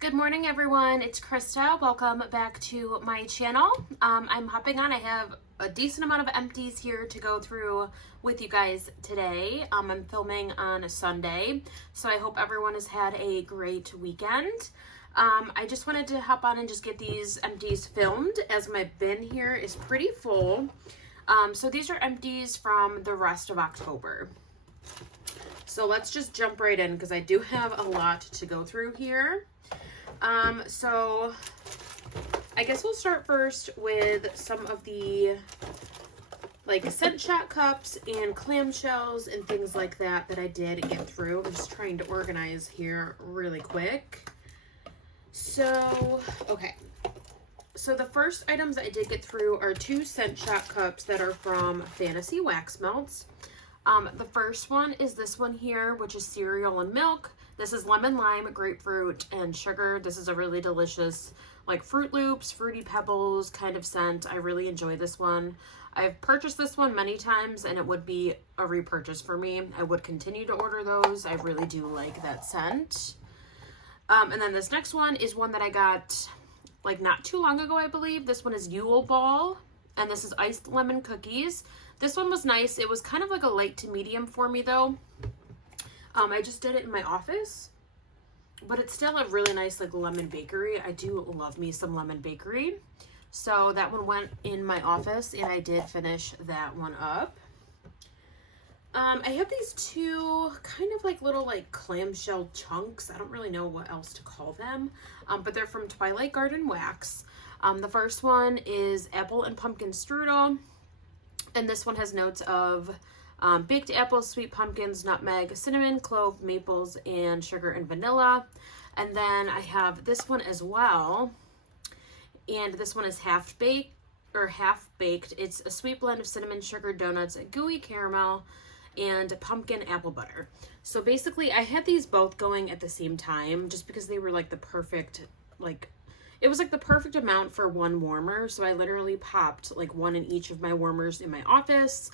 Good morning, everyone. It's Craftea. Welcome back to my channel. I'm hopping on. I have a decent amount of empties here to go through with you guys today. I'm filming on a Sunday, so I hope everyone has had a great weekend. I just wanted to hop on and just get these empties filmed as my bin here is pretty full. So these are empties from the rest of October. So let's just jump right in because I do have a lot to go through here. So I guess we'll start first with some of the scent shot cups and clamshells and things like that I did get through. I'm just trying to organize here really quick. So, okay. So the first items I did get through are two scent shot cups that are from Fantasy Wax Melts. The first one is this one here, which is cereal and milk. This is lemon, lime, grapefruit, and sugar. This is a really delicious, Fruit Loops, Fruity Pebbles kind of scent. I really enjoy this one. I've purchased this one many times, and it would be a repurchase for me. I would continue to order those. I really do like that scent. And then this next one is one that I got, not too long ago, I believe. This one is Yule Ball, and this is iced lemon cookies. This one was nice. It was kind of like a light to medium for me, though. I just did it in my office, but it's still a really nice lemon bakery. I do love me some lemon bakery. So that one went in my office, and I did finish that one up. I have these two kind of little clamshell chunks. I don't really know what else to call them, but they're from Twilight Garden Wax. The first one is apple and pumpkin strudel, and this one has notes of baked apples, sweet pumpkins, nutmeg, cinnamon, clove, maples, and sugar and vanilla. And then I have this one as well, and this one is half baked. It's a sweet blend of cinnamon, sugar, donuts, gooey caramel, and pumpkin apple butter. So basically I had these both going at the same time just because they were the perfect, it was the perfect amount for one warmer. So I literally popped one in each of my warmers in my office.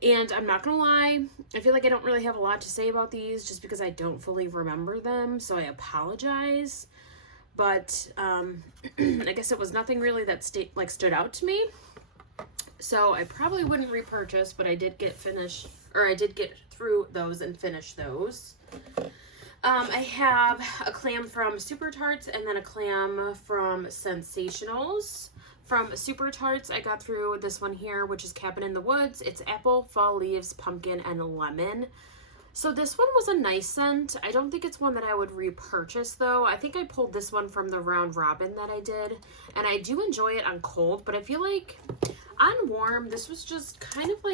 And I'm not gonna lie, I feel like I don't really have a lot to say about these just because I don't fully remember them, so I apologize. But I guess it was nothing really that stood out to me. So I probably wouldn't repurchase, but I did get through those and finish those. I have a clam from Super Tarts and then a clam from Sensationals. From Super Tarts, I got through this one here, which is Cabin in the Woods. It's apple, fall leaves, pumpkin, and lemon. So this one was a nice scent. I don't think it's one that I would repurchase, though. I think I pulled this one from the round robin that I did, and I do enjoy it on cold, but I feel like on warm, this was just kind of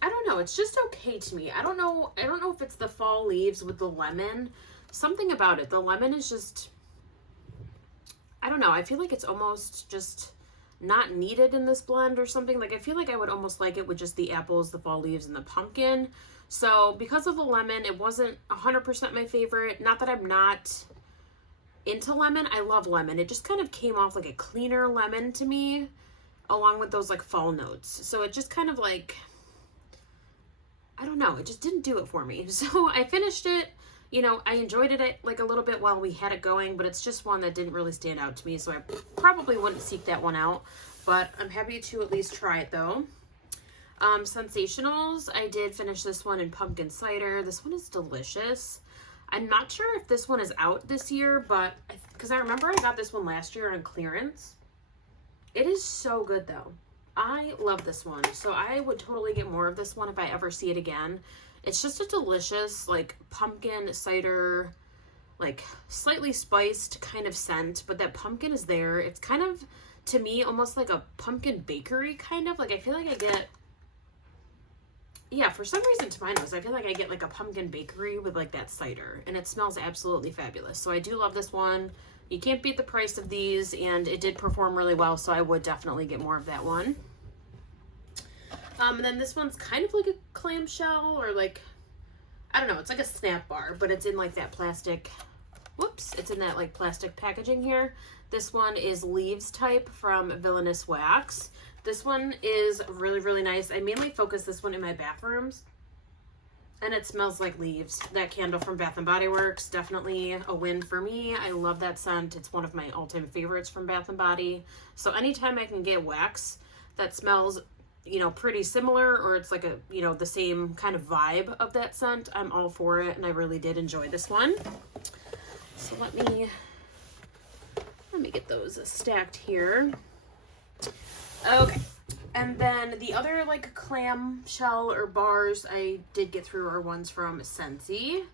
I don't know, it's just okay to me. I don't know if it's the fall leaves with the lemon. Something about it. The lemon is just, I don't know. I feel like it's almost just not needed in this blend or something. I feel like I would almost like it with just the apples, the fall leaves, and the pumpkin. So because of the lemon, it wasn't 100% my favorite. Not that I'm not into lemon. I love lemon. It just kind of came off like a cleaner lemon to me, along with those fall notes. So it just kind of I don't know. It just didn't do it for me. So I finished it. I enjoyed it a little bit while we had it going, but it's just one that didn't really stand out to me, so I probably wouldn't seek that one out, but I'm happy to at least try it though. Sensationals, I did finish this one in pumpkin cider. This one is delicious. I'm not sure if this one is out this year, but because I remember I got this one last year on clearance. It is so good though. I love this one, so I would totally get more of this one if I ever see it again. It's just a delicious, pumpkin cider, slightly spiced kind of scent, but that pumpkin is there. It's kind of, to me, almost like a pumpkin bakery, kind of. I feel like I get, yeah, for some reason, to my nose, I feel like I get, a pumpkin bakery with, that cider, and it smells absolutely fabulous. So I do love this one. You can't beat the price of these, and it did perform really well, so I would definitely get more of that one. And then this one's kind of like a clamshell, or I don't know, it's like a snap bar, but it's in that plastic, it's in that plastic packaging here. This one is leaves type from Villainous Wax. This one is really, really nice. I mainly focus this one in my bathrooms. And it smells like leaves. That candle from Bath & Body Works, definitely a win for me. I love that scent. It's one of my all-time favorites from Bath & Body. So anytime I can get wax that smells, you know, pretty similar, or it's like a, you know, the same kind of vibe of that scent, I'm all for it. And I really did enjoy this one. So let me get those stacked here. Okay. And then the other like clamshell or bars I did get through are ones from Scentsy.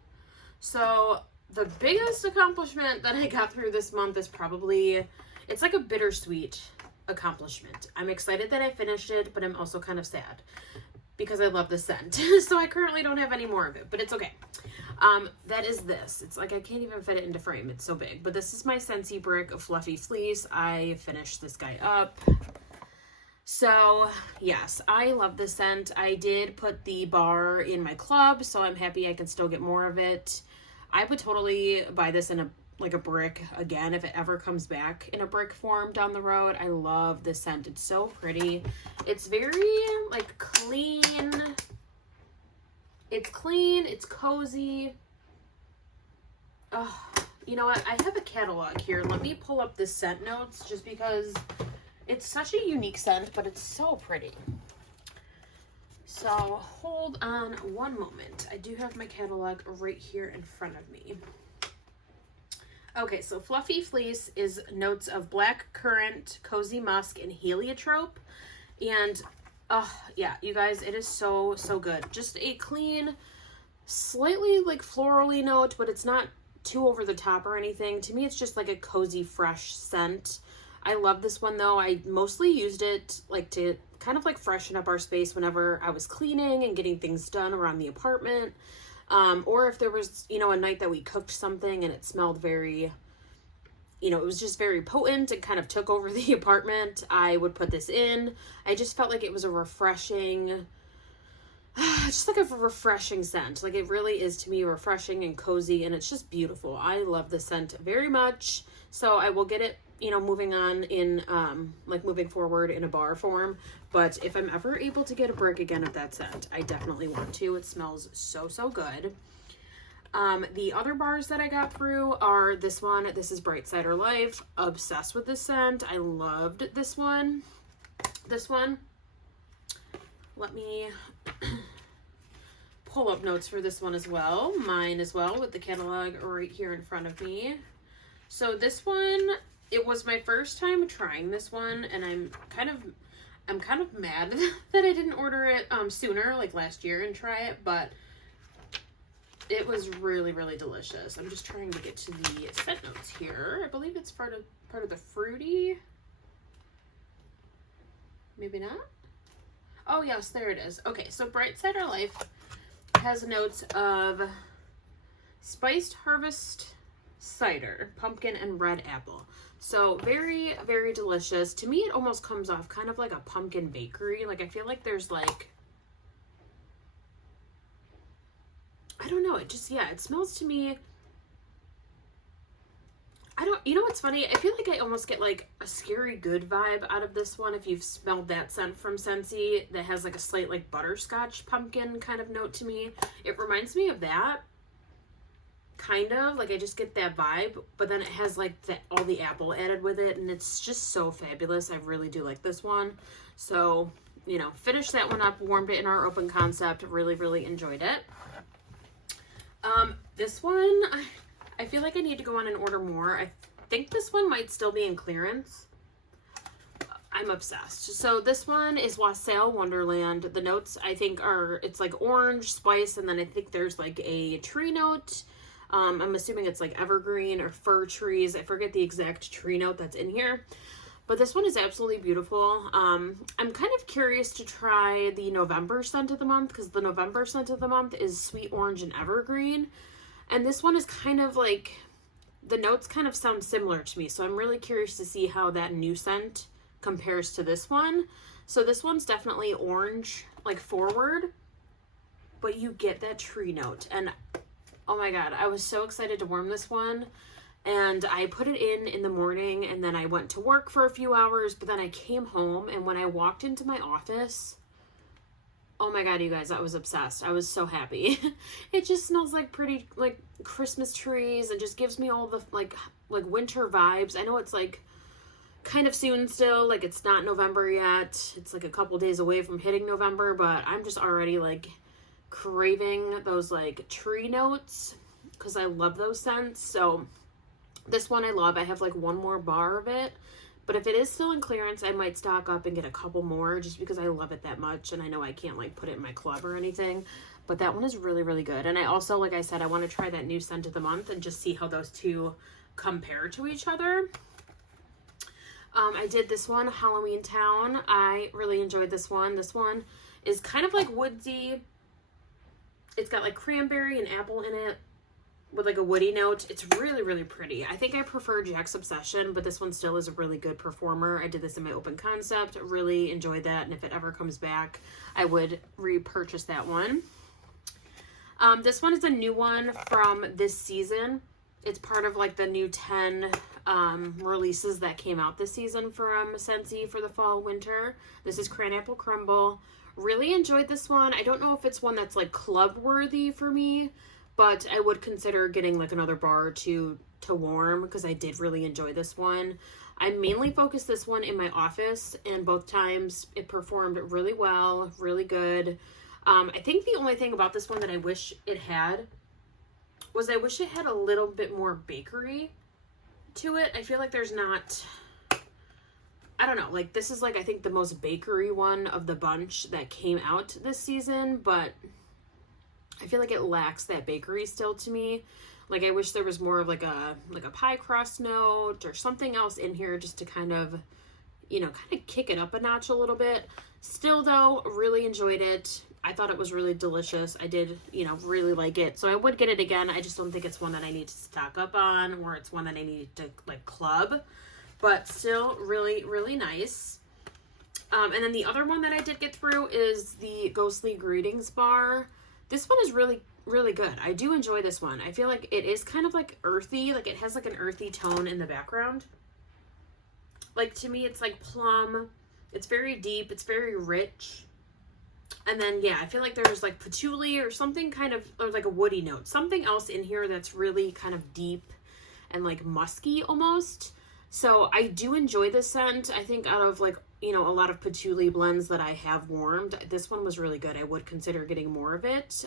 So the biggest accomplishment that I got through this month is probably, it's like a bittersweet accomplishment. I'm excited that I finished it, but I'm also kind of sad because I love the scent. So I currently don't have any more of it, but it's okay. That is this. It's like I can't even fit it into frame. It's so big. But this is my Scentsy brick of Fluffy Fleece. I finished this guy up. So yes, I love this scent. I did put the bar in my club, so I'm happy I can still get more of it. I would totally buy this in a brick again if it ever comes back in a brick form down the road. I love this scent. It's so pretty. It's very like clean. It's clean. It's cozy. Oh, you know what? I have a catalog here. Let me pull up the scent notes just because it's such a unique scent, but it's so pretty. So hold on one moment. I do have my catalog right here in front of me. Okay, so Fluffy Fleece is notes of black currant, cozy musk, and heliotrope. And yeah, you guys, it is so, so good. Just a clean, slightly like florally note, but it's not too over the top or anything. To me, it's just like a cozy, fresh scent. I love this one though. I mostly used it like to kind of like freshen up our space whenever I was cleaning and getting things done around the apartment. Or if there was, you know, a night that we cooked something and it smelled very, you know, it was just very potent and kind of took over the apartment, I would put this in. I just felt like it was a refreshing, just like a refreshing scent. Like it really is to me refreshing and cozy, and it's just beautiful. I love the scent very much. So I will get it, you know, moving on in, like moving forward in a bar form. But if I'm ever able to get a brick again of that scent, I definitely want to. It smells so, so good. The other bars that I got through are this one. This is Bright Cider Life. Obsessed with this scent. I loved this one. This one. Let me pull up notes for this one as well. Mine as well, with the catalog right here in front of me. So this one, it was my first time trying this one, and I'm kind of mad that I didn't order it sooner, like last year, and try it, but it was really, really delicious. I'm just trying to get to the scent notes here. I believe it's part of the fruity. Maybe not? Oh yes, there it is. Okay, so Bright Cider Life has notes of spiced harvest cider, pumpkin, and red apple. So very, very delicious. To me, it almost comes off kind of like a pumpkin bakery. Like I feel like there's like, I don't know. It just, yeah, it smells to me. You know what's funny? I feel like I almost get like a Scary Good vibe out of this one. If you've smelled that scent from Scentsy, that has like a slight like butterscotch pumpkin kind of note to me. It reminds me of that. Kind of like I just get that vibe, but then it has like all the apple added with it, and it's just so fabulous. I really do like this one. So, you know, finished that one up, warmed it in our open concept, really, really enjoyed it. This one, I feel like I need to go on and order more. I think this one might still be in clearance. I'm obsessed. So this one is Wassail Wonderland. The notes I think are, it's like orange, spice, and then I think there's like a tree note. I'm assuming it's like evergreen or fir trees. I forget the exact tree note that's in here. But this one is absolutely beautiful. I'm kind of curious to try the November scent of the month, because the November scent of the month is sweet orange and evergreen. And this one is kind of like, the notes kind of sound similar to me. So I'm really curious to see how that new scent compares to this one. So this one's definitely orange, like forward, but you get that tree note. And oh my God, I was so excited to warm this one. And I put it in the morning, and then I went to work for a few hours, but then I came home, and when I walked into my office, Oh my god, you guys, I was obsessed. I was so happy. It just smells like pretty, like, Christmas trees, and just gives me all the, like winter vibes. I know it's, like, kind of soon still. Like, it's not November yet. It's, like, a couple days away from hitting November, but I'm just already, like, craving those, like, tree notes, because I love those scents. So, this one I love. I have, like, one more bar of it. But if it is still in clearance, I might stock up and get a couple more just because I love it that much. And I know I can't, like, put it in my club or anything. But that one is really, really good. And I also, like I said, I want to try that new scent of the month and just see how those two compare to each other. I did this one, Halloween Town. I really enjoyed this one. This one is kind of, like, woodsy. It's got, like, cranberry and apple in it, with, like, a woody note. It's really, really pretty. I think I prefer Jack's Obsession, but this one still is a really good performer. I did this in my open concept. Really enjoyed that, and if it ever comes back, I would repurchase that one. This one is a new one from this season. It's part of, like, the new 10 releases that came out this season from Scentsy for the fall, winter. This is Cranapple Crumble. Really enjoyed this one. I don't know if it's one that's, like, club worthy for me, but I would consider getting, like, another bar or two to warm, because I did really enjoy this one. I mainly focused this one in my office, and both times it performed really well, really good. I think the only thing about this one that I wish it had was I wish it had a little bit more bakery to it. I feel like there's not, I don't know, like, this is, like, I think the most bakery one of the bunch that came out this season, but I feel like it lacks that bakery still to me. Like, I wish there was more of, like a pie crust note or something else in here just to kind of, you know, kind of kick it up a notch a little bit. Still, though, really enjoyed it. I thought it was really delicious. I did, you know, really like it. So I would get it again. I just don't think it's one that I need to stock up on, or it's one that I need to, like, club. But still really, really nice. And then the other one that I did get through is the Ghostly Greetings bar. This one is really, really good. I do enjoy this one. I feel like it is kind of, like, earthy. Like, it has, like, an earthy tone in the background. Like, to me, it's, like, plum. It's very deep. It's very rich. And then, yeah, I feel like there's, like, patchouli or something kind of, or, like, a woody note. Something else in here that's really kind of deep and, like, musky almost. So I do enjoy this scent. I think out of, like, you know, a lot of patchouli blends that I have warmed, this one was really good. I would consider getting more of it.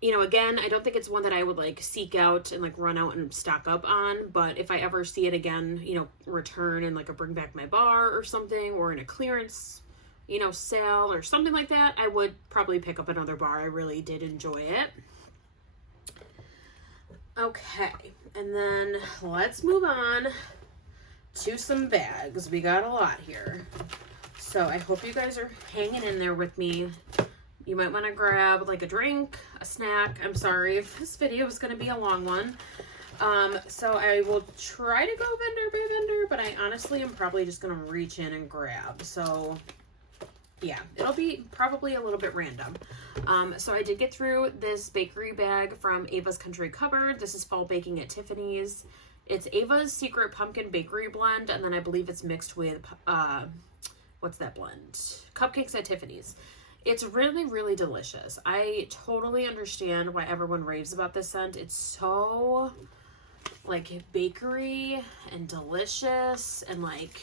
You know, again, I don't think it's one that I would, like, seek out and, like, run out and stock up on, but if I ever see it again, you know, return in, like, a bring back my bar or something, or in a clearance, you know, sale or something like that, I would probably pick up another bar. I really did enjoy it. Okay, and then let's move on to some bags. We got a lot here. So I hope you guys are hanging in there with me. You might want to grab, like, a drink, a snack. I'm sorry if this video is going to be a long one. So I will try to go vendor by vendor, but I honestly am probably just going to reach in and grab. So yeah, it'll be probably a little bit random. So I did get through this bakery bag from Ava's Country Cupboard. This is Fall Baking at Tiffany's. It's Ava's Secret Pumpkin Bakery Blend, and then I believe it's mixed with, what's that blend? Cupcakes at Tiffany's. It's really, really delicious. I totally understand why everyone raves about this scent. It's so, like, bakery and delicious, and, like,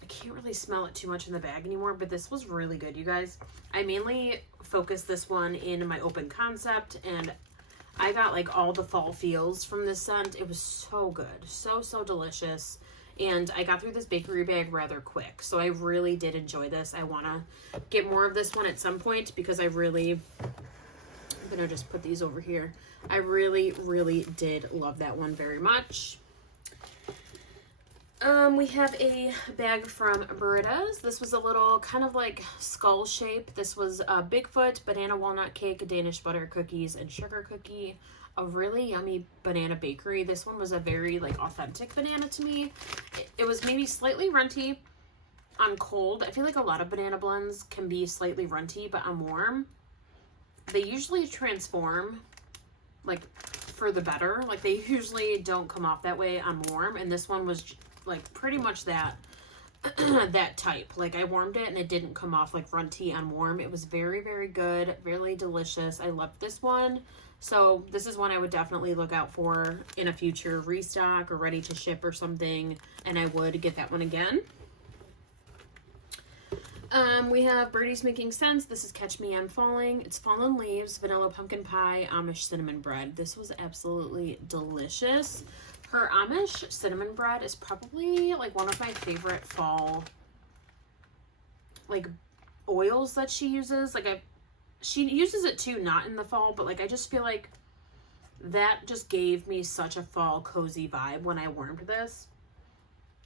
I can't really smell it too much in the bag anymore, but this was really good, you guys. I mainly focused this one in my open concept, and I got, like, all the fall feels from this scent. It was so good. So, so delicious. And I got through this bakery bag rather quick. So I really did enjoy this. I want to get more of this one at some point because I'm going to just put these over here. I really, really did love that one very much. We have a bag from Britta's. This was a little kind of like skull shape. This was a Bigfoot, banana walnut cake, Danish butter cookies, and sugar cookie. A really yummy banana bakery. This one was a very, like, authentic banana to me. It was maybe slightly runty on cold. I feel like a lot of banana blends can be slightly runty, but on warm, they usually transform, like, for the better. Like, they usually don't come off that way on warm, and this one was, like, pretty much that. that type. Like I warmed it and it didn't come off like runty on warm. It was very, very good, really delicious. I loved this one. So this is one I would definitely look out for in a future restock or ready to ship or something. And I would get that one again. We have Birdie's Making Sense. This is Catch Me I'm Falling. It's Fallen Leaves, Vanilla Pumpkin Pie, Amish Cinnamon Bread. This was absolutely delicious. Her Amish cinnamon bread is probably like one of my favorite fall like oils that she uses. Like she uses it too, not in the fall, but like I just feel like that just gave me such a fall cozy vibe when I warmed this.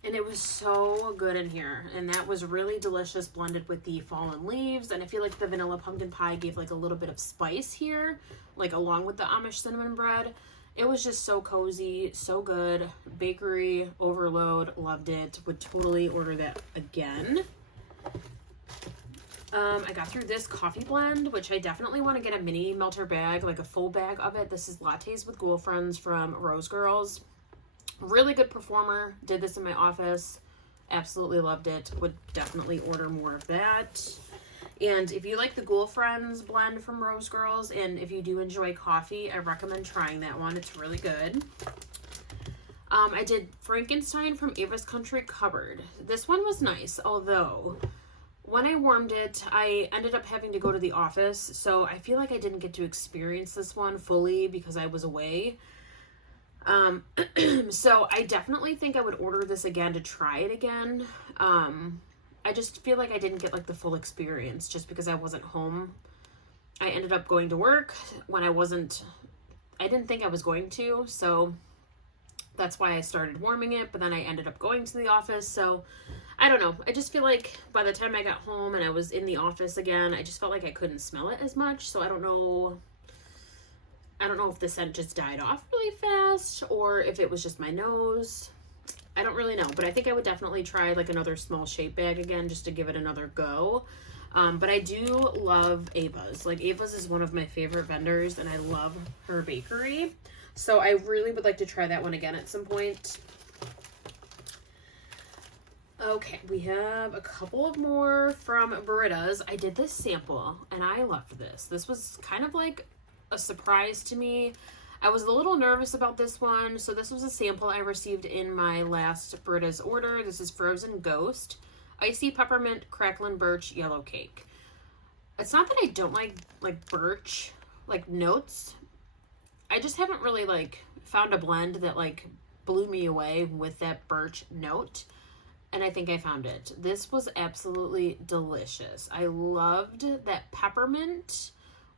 And it was so good in here. And that was really delicious blended with the fallen leaves. And I feel like the vanilla pumpkin pie gave like a little bit of spice here, like along with the Amish cinnamon bread. It was just so cozy, so good. Bakery overload, loved it. Would totally order that again. I got through this coffee blend, which I definitely want to get a mini melter bag, like a full bag of it. This is Lattes with Girlfriends from Rose Girls. Really good performer. Did this in my office. Absolutely loved it. Would definitely order more of that. And if you like the Girlfriends blend from Rose Girls, and if you do enjoy coffee, I recommend trying that one. It's really good. I did Frankenstein from Ava's Country Cupboard. This one was nice, although when I warmed it, I ended up having to go to the office, so I feel like I didn't get to experience this one fully because I was away. So I definitely think I would order this again to try it again. I just feel like I didn't get like the full experience just because I wasn't home. I ended up going to work when I didn't think I was going to, so that's why I started warming it, but then I ended up going to the office, so I don't know. I just feel like by the time I got home and I was in the office again, I just felt like I couldn't smell it as much, so I don't know if the scent just died off really fast or if it was just my nose. I don't really know, but I think I would definitely try like another small shape bag again just to give it another go. But I do love Ava's. Like Ava's is one of my favorite vendors and I love her bakery. So I really would like to try that one again at some point. Okay, we have a couple of more from Britta's. I did this sample and I loved this. This was kind of like a surprise to me. I was a little nervous about this one. So this was a sample I received in my last Britta's order. This is Frozen Ghost, Icy Peppermint Cracklin' Birch Yellow Cake. It's not that I don't like birch like notes. I just haven't really like found a blend that like blew me away with that birch note. And I think I found it. This was absolutely delicious. I loved that peppermint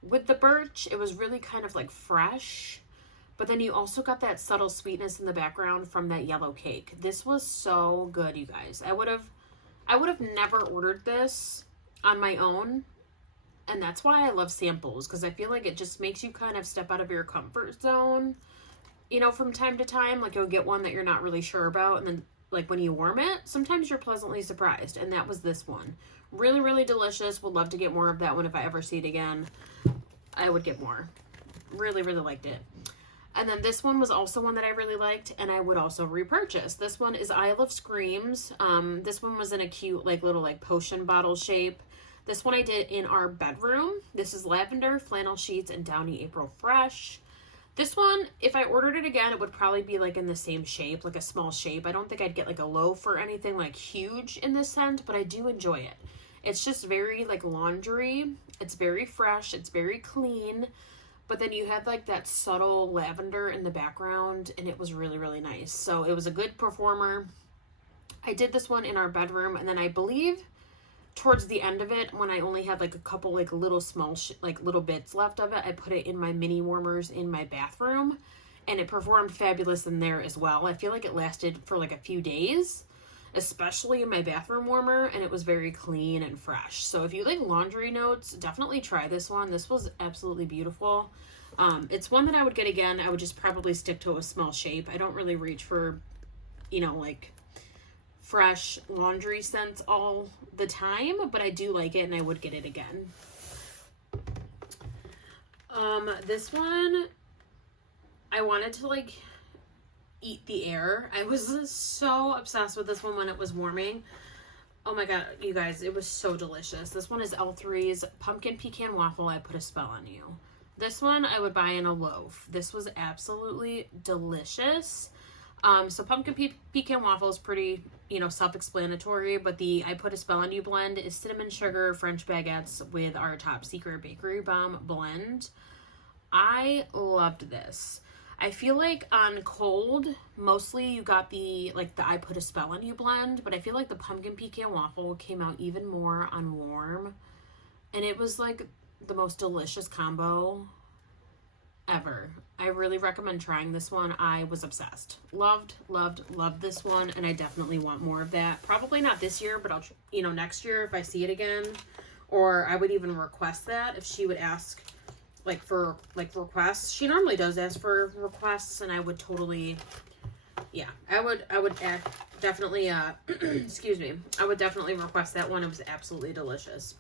with the birch. It was really kind of like fresh, but then you also got that subtle sweetness in the background from that yellow cake. This was so good, you guys. I would have never ordered this on my own, and that's why I love samples, because I feel like it just makes you kind of step out of your comfort zone, you know, from time to time. Like you'll get one that you're not really sure about, and then like when you warm it, sometimes you're pleasantly surprised, and that was this one. Really, really delicious. Would love to get more of that one if I ever see it again. I would get more. Really, really liked it. And then this one was also one that I really liked, and I would also repurchase. This one is Isle of Screams. This one was in a cute like little like potion bottle shape. This one I did in our bedroom. This is lavender, flannel sheets, and downy April fresh. This one, if I ordered it again, it would probably be like in the same shape, like a small shape. I don't think I'd get like a loaf or anything like huge in this scent, but I do enjoy it. It's just very like laundry. It's very fresh. It's very clean. But then you had like that subtle lavender in the background, and it was really, really nice. So it was a good performer. I did this one in our bedroom, and then I believe towards the end of it, when I only had like a couple like little small like little bits left of it, I put it in my mini warmers in my bathroom, and it performed fabulous in there as well. I feel like it lasted for like a few days, especially in my bathroom warmer, and it was very clean and fresh. So if you like laundry notes, definitely try this one. This was absolutely beautiful. It's one that I would get again. I would just probably stick to a small shape. I don't really reach for, you know, like fresh laundry scents all the time, but I do like it and I would get it again. This one, I wanted to like eat the air. I was so obsessed with this one when it was warming. Oh my god, you guys, it was so delicious. This one is L3's Pumpkin Pecan Waffle, I Put a Spell on You. This one I would buy in a loaf. This was absolutely delicious. So pumpkin pecan waffle is pretty, you know, self-explanatory, but the I Put a Spell on You blend is cinnamon sugar French baguettes with our Top Secret Bakery Bomb blend. I loved this. I feel like on cold, mostly you got the I Put a Spell on You blend, but I feel like the pumpkin pecan waffle came out even more on warm, and it was like the most delicious combo ever. I really recommend trying this one. I was obsessed. Loved this one, and I definitely want more of that. Probably not this year, but I'll, you know, next year if I see it again, or I would even request that if she would ask for requests. She normally does ask for requests, and I would totally, yeah, I would definitely excuse me, I would definitely request that one. It was absolutely delicious.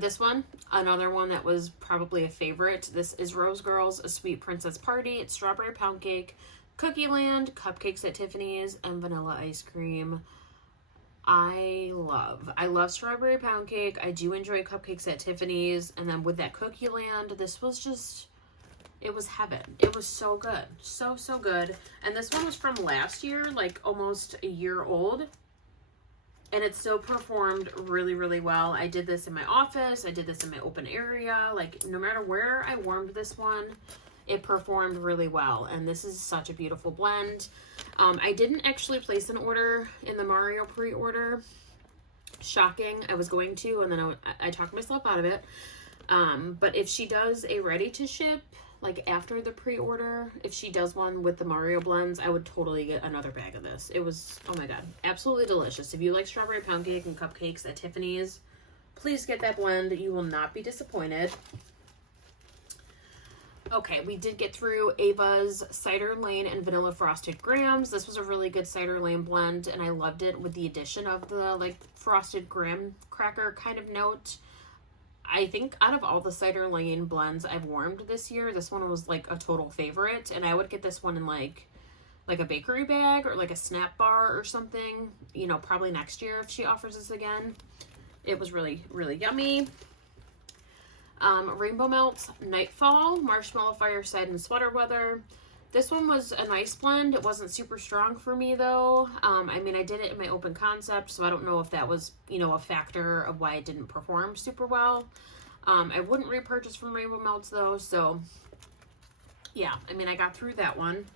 This one, another one that was probably a favorite. This is Rose Girls A Sweet Princess Party. It's strawberry pound cake, Cookie Land, cupcakes at Tiffany's, and vanilla ice cream. I love strawberry pound cake. I do enjoy cupcakes at Tiffany's, and then with that Cookie Land, this was just, it was heaven. It was so good. So good. And this one was from last year, like almost a year old. And it still performed really well. I did this in my office. I did this in my open area. Like, no matter where I warmed this one, it performed really well. And this is such a beautiful blend. I didn't actually place an order in the Mario pre-order. Shocking. I was going to, and then I talked myself out of it. But if she does a ready to ship, like after the pre-order, if she does one with the Mario blends, I would totally get another bag of this. It was, oh my god, absolutely delicious. If you like strawberry pound cake and cupcakes at Tiffany's, please get that blend. You will not be disappointed. Okay, we did get through Ava's Cider Lane and Vanilla Frosted Grahams. This was a really good Cider Lane blend, and I loved it with the addition of the like frosted graham cracker kind of note. I think out of all the Cider Lane blends I've warmed this year, this one was like a total favorite, and I would get this one in like a bakery bag or like a snack bar or something, you know, probably next year if she offers this again. It was really yummy. Rainbow Melts Nightfall, Marshmallow Fireside and Sweater Weather. This one was a nice blend. It wasn't super strong for me though. I mean, I did it in my open concept, so I don't know if that was, you know, a factor of why it didn't perform super well. I wouldn't repurchase from Rainbow Melts though, so yeah, I mean, I got through that one.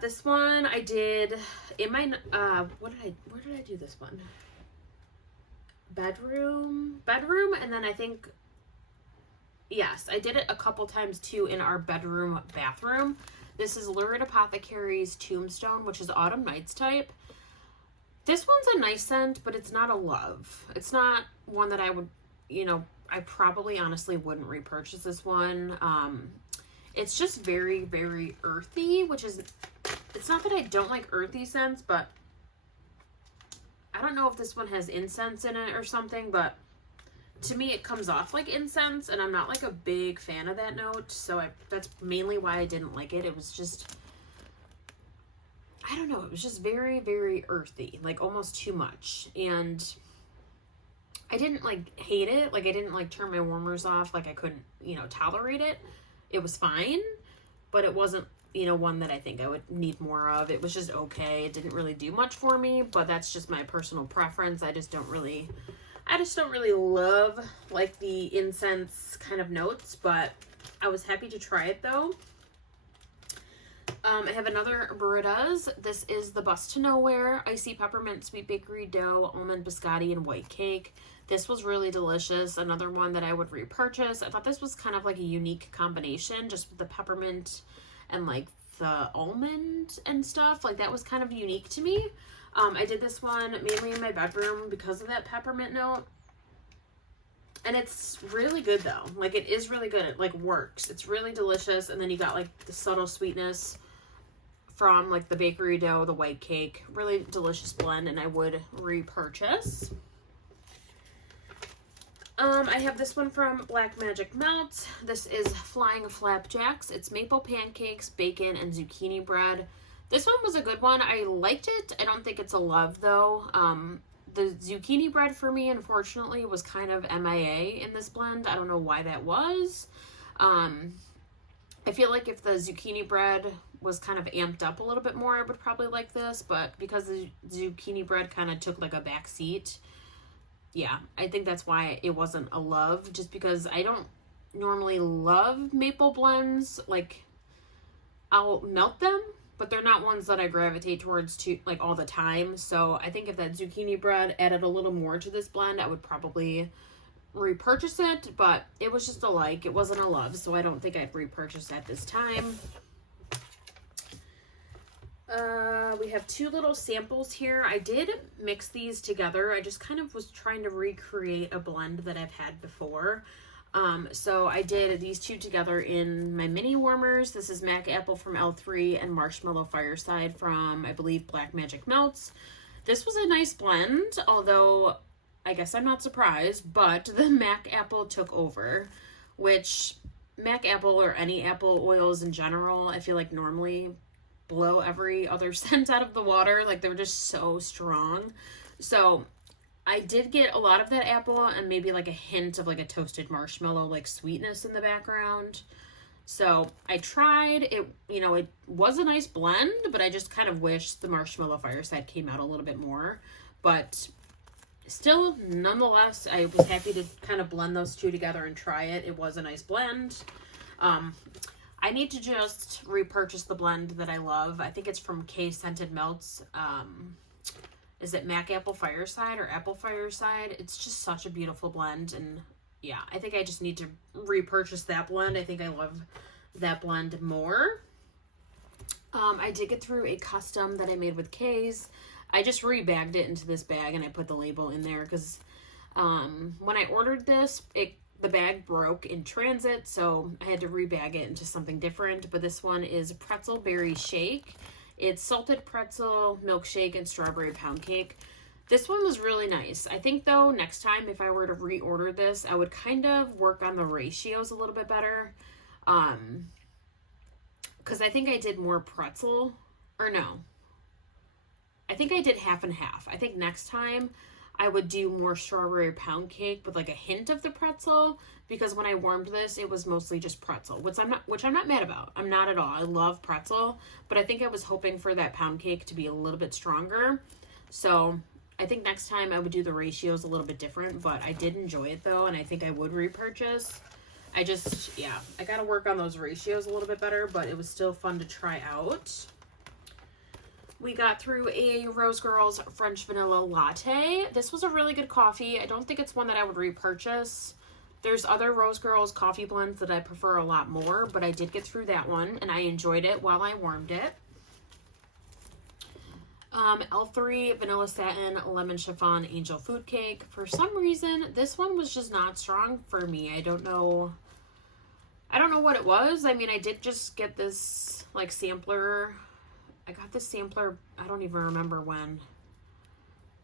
This one I did in my, where did I do this one? Bedroom, and then I think, yes, I did it a couple times too in our bathroom. This is Lurid Apothecary's Tombstone, which is Autumn Nights type. This one's a nice scent, but it's not a love. It's not one that I would, you know, I probably honestly wouldn't repurchase this one. It's just very earthy, which is, it's not that I don't like earthy scents, but I don't know if this one has incense in it or something, but to me it comes off like incense, and I'm not like a big fan of that note, so that's mainly why I didn't like it. It was just, I don't know, it was just very earthy, like almost too much, and I didn't like hate it, like I didn't like turn my warmers off, like I couldn't, you know, tolerate it. It was fine, but it wasn't, you know, one that I think I would need more of. It was just okay. It didn't really do much for me, but that's just my personal preference. I just don't really love like the incense kind of notes, but I was happy to try it though. I have another Britta's. This is the Bus to Nowhere Icy Peppermint Sweet Bakery Dough Almond Biscotti and White Cake. This was really delicious. Another one that I would repurchase. I thought this was kind of like a unique combination, just with the peppermint and like the almond and stuff. Like that was kind of unique to me. I did this one mainly in my bedroom because of that peppermint note. And it's really good though. Like it is really good. It like works. It's really delicious. And then you got like the subtle sweetness from like the bakery dough, the white cake. Really delicious blend, and I would repurchase. I have this one from Black Magic Melt. This is Flying Flapjacks. It's maple pancakes, bacon, and zucchini bread. This one was a good one. I liked it. I don't think it's a love though. The zucchini bread for me, unfortunately, was kind of MIA in this blend. I don't know why that was. I feel like if the zucchini bread was kind of amped up a little bit more, I would probably like this, but because the zucchini bread kind of took like a back seat, yeah, I think that's why it wasn't a love, just because I don't normally love maple blends. Like, I'll melt them, but they're not ones that I gravitate towards like all the time. So I think if that zucchini bread added a little more to this blend, I would probably repurchase it, but it was just a like. It wasn't a love, so I don't think I'd repurchase at this time. We have two little samples here. I did mix these together. I just kind of was trying to recreate a blend that I've had before. So I did these two together in my mini warmers. This is Mac Apple from L3 and Marshmallow Fireside from, I believe, Black Magic Melts. This was a nice blend, although I guess I'm not surprised, but the Mac Apple took over, which Mac Apple or any apple oils in general, I feel like normally blow every other scent out of the water. Like, they were just so strong. So I did get a lot of that apple and maybe like a hint of like a toasted marshmallow like sweetness in the background. So I tried it, you know, it was a nice blend, but I just kind of wish the Marshmallow Fireside came out a little bit more. But still, nonetheless, I was happy to kind of blend those two together and try it. It was a nice blend. I need to just repurchase the blend that I love. I think it's from K Scented Melts. Is it Mac Apple Fireside or Apple Fireside? It's just such a beautiful blend. And yeah, I think I just need to repurchase that blend. I think I love that blend more. I did get through a custom that I made with K's. I just rebagged it into this bag and I put the label in there because when I ordered this, the bag broke in transit, so I had to rebag it into something different. But this one is pretzel berry shake. It's salted pretzel, milkshake, and strawberry pound cake. This one was really nice. I think, though, next time if I were to reorder this, I would kind of work on the ratios a little bit better. Because I think I did more pretzel. Or no. I think I did half and half. I think next time I would do more strawberry pound cake with like a hint of the pretzel, because when I warmed this, it was mostly just pretzel, which I'm not mad about. I'm not at all. I love pretzel, but I think I was hoping for that pound cake to be a little bit stronger. So I think next time I would do the ratios a little bit different, but I did enjoy it though, and I think I would repurchase. I gotta work on those ratios a little bit better, but it was still fun to try out. We got through a Rose Girls French Vanilla Latte. This was a really good coffee. I don't think it's one that I would repurchase. There's other Rose Girls coffee blends that I prefer a lot more, but I did get through that one, and I enjoyed it while I warmed it. L3 Vanilla Satin Lemon Chiffon Angel Food Cake. For some reason, this one was just not strong for me. I don't know what it was. I mean, I did just get this, like, sampler. I got this sampler, I don't even remember when.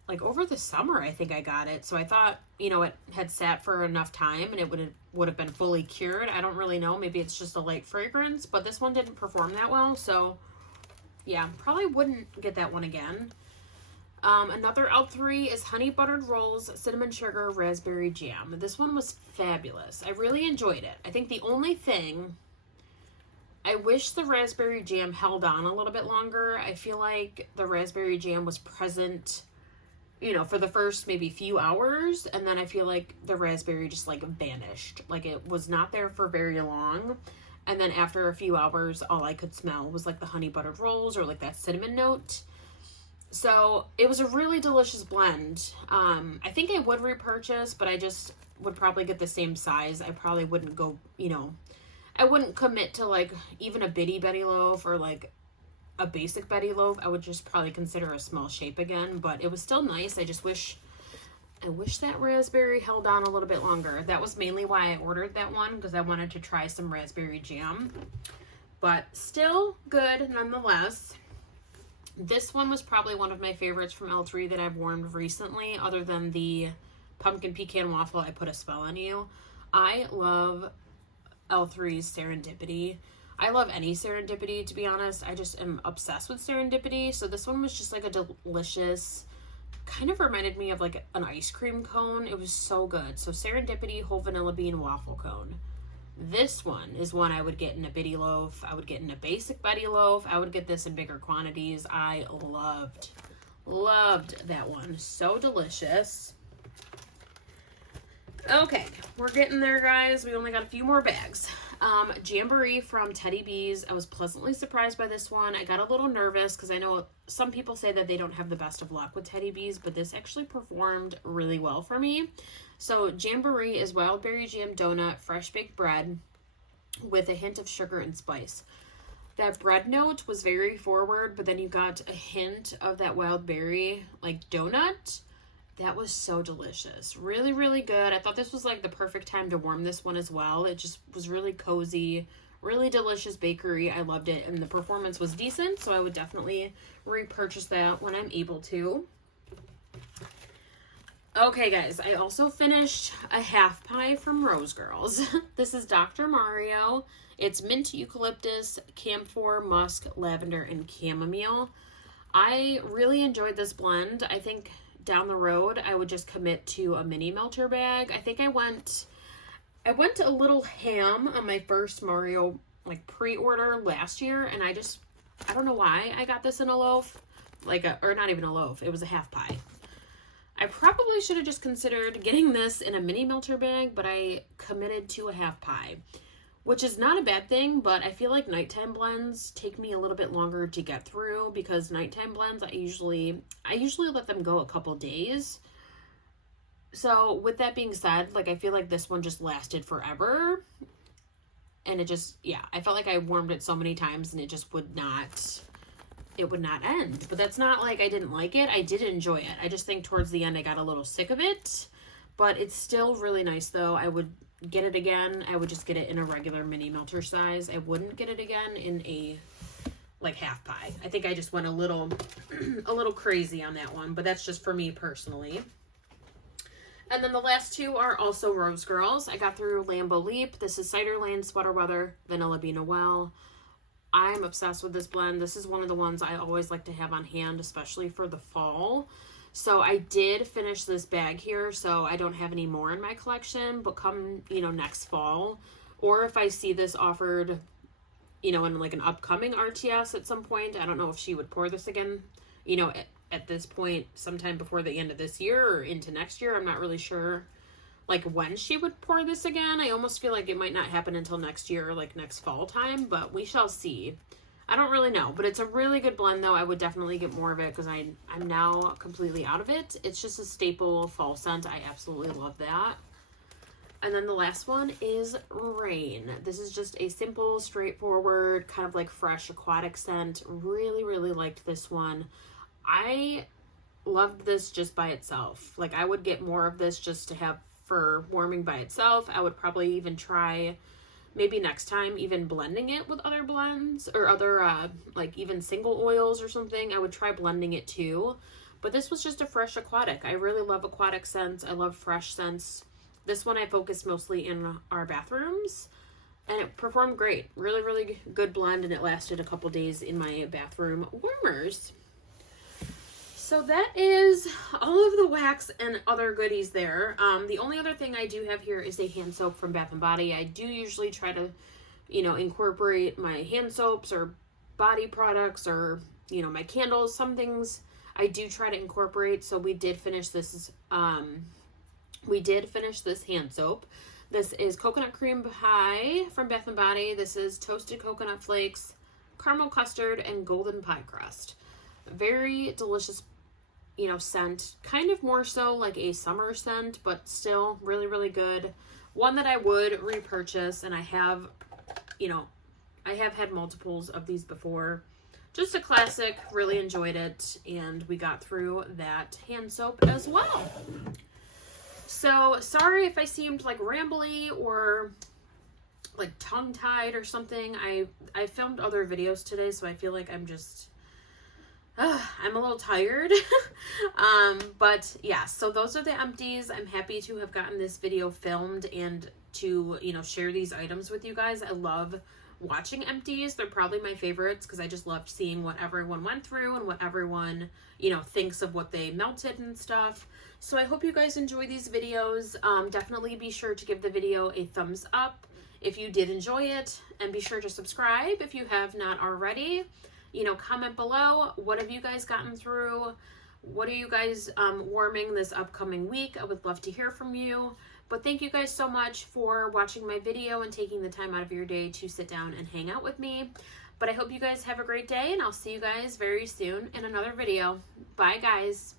Like, over the summer, I think I got it. So I thought, you know, it had sat for enough time and it would have been fully cured. I don't really know. Maybe it's just a light fragrance. But this one didn't perform that well. So, yeah, probably wouldn't get that one again. Another L3 is Honey Buttered Rolls, Cinnamon Sugar, Raspberry Jam. This one was fabulous. I really enjoyed it. I think the only thing, I wish the raspberry jam held on a little bit longer. I feel like the raspberry jam was present, you know, for the first maybe few hours, and then I feel like the raspberry just like vanished. Like, it was not there for very long. And then after a few hours, all I could smell was like the honey buttered rolls or like that cinnamon note. So it was a really delicious blend. I think I would repurchase, but I just would probably get the same size. I probably wouldn't go, you know, I wouldn't commit to like even a bitty Betty loaf or like a basic Betty loaf. I would just probably consider a small shape again, but it was still nice. I wish that raspberry held on a little bit longer. That was mainly why I ordered that one, because I wanted to try some raspberry jam, but still good nonetheless. This one was probably one of my favorites from L3 that I've warmed recently, other than the pumpkin pecan waffle, I Put a Spell on You. I love L3's Serendipity. I love any serendipity, to be honest. I just am obsessed with serendipity. So this one was just like a delicious, kind of reminded me of like an ice cream cone. It was so good. So serendipity whole vanilla bean waffle cone. This one is one I would get in a bitty loaf. I would get in a basic bitty loaf. I would get this in bigger quantities. I loved that one. So delicious. Okay, we're getting there, guys. We only got a few more bags. Jamboree from Teddy Bees. I was pleasantly surprised by this one. I got a little nervous because I know some people say that they don't have the best of luck with Teddy Bees, but this actually performed really well for me. So Jamboree is wild berry jam donut, fresh baked bread with a hint of sugar and spice. That bread note was very forward, but then you got a hint of that wild berry like donut. That was so delicious. Really, really good. I thought this was like the perfect time to warm this one as well. It just was really cozy, really delicious bakery. I loved it, and the performance was decent, so I would definitely repurchase that when I'm able to. Okay, guys, I also finished a half pie from Rose Girls. This is Dr. Mario. It's mint eucalyptus, camphor, musk, lavender, and chamomile. I really enjoyed this blend. I think down the road I would just commit to a mini melter bag. I think I went a little ham on my first Mario like pre-order last year, and I don't know why I got this in a loaf, or not even a loaf. It was a half pie. I probably should have just considered getting this in a mini melter bag, but I committed to a half pie, which is not a bad thing, but I feel like nighttime blends take me a little bit longer to get through because nighttime blends, I usually let them go a couple days. So with that being said, like I feel like this one just lasted forever. And it just, yeah, I felt like I warmed it so many times and it just would not end. But that's not like I didn't like it. I did enjoy it. I just think towards the end I got a little sick of it. But it's still really nice though. I would get it again. I would just get it in a regular mini melter size. I wouldn't get it again in a like half pie. I think I just went a little crazy on that one, but that's just for me personally. And then the last two are also Rose Girls. I got through Lambo Leap. This is Cider Lane, Sweater Weather, Vanilla Bean Noel. I'm obsessed with this blend. This is one of the ones I always like to have on hand, especially for the fall. So I did finish this bag here, so I don't have any more in my collection, but come, next fall, or if I see this offered, in like an upcoming RTS at some point, I don't know if she would pour this again, at this point, sometime before the end of this year or into next year. I'm not really sure like when she would pour this again. I almost feel like it might not happen until next year, like next fall time, but we shall see. I don't really know, but it's a really good blend though. I would definitely get more of it because I'm now completely out of it. It's just a staple fall scent. I absolutely love that. And then the last one is Rain. This is just a simple, straightforward, kind of like fresh aquatic scent. Really, really liked this one. I loved this just by itself. Like I would get more of this just to have for warming by itself. I would probably even try maybe next time even blending it with other blends or other like even single oils or something. I would try blending it too. But this was just a fresh aquatic. I really love aquatic scents. I love fresh scents. This one I focused mostly in our bathrooms and it performed great. Really, really good blend, and it lasted a couple days in my bathroom warmers. So that is all of the wax and other goodies there. The only other thing I do have here is a hand soap from Bath & Body. I do usually try to, incorporate my hand soaps or body products or, my candles. Some things I do try to incorporate. So we did finish this, hand soap. This is Coconut Cream Pie from Bath & Body. This is Toasted Coconut Flakes, Caramel Custard, and Golden Pie Crust. Very delicious scent, kind of more so like a summer scent, but still really, really good. One that I would repurchase, and I have had multiples of these before. Just a classic, really enjoyed it, and we got through that hand soap as well. So sorry if I seemed like rambly or like tongue-tied or something. I filmed other videos today, so I feel like I'm just I'm a little tired. But yeah, so those are the empties. I'm happy to have gotten this video filmed and to, you know, share these items with you guys. I love watching Empties. They're probably my favorites because I just loved seeing what everyone went through and what everyone, you know, thinks of what they melted and stuff. So I hope you guys enjoy these videos. Definitely be sure to give the video a thumbs up if you did enjoy it, and be sure to subscribe if you have not already. You know, comment below, what have you guys gotten through? What are you guys warming this upcoming week? I would love to hear from you. But thank you guys so much for watching my video and taking the time out of your day to sit down and hang out with me. But I hope you guys have a great day, and I'll see you guys very soon in another video. Bye, guys.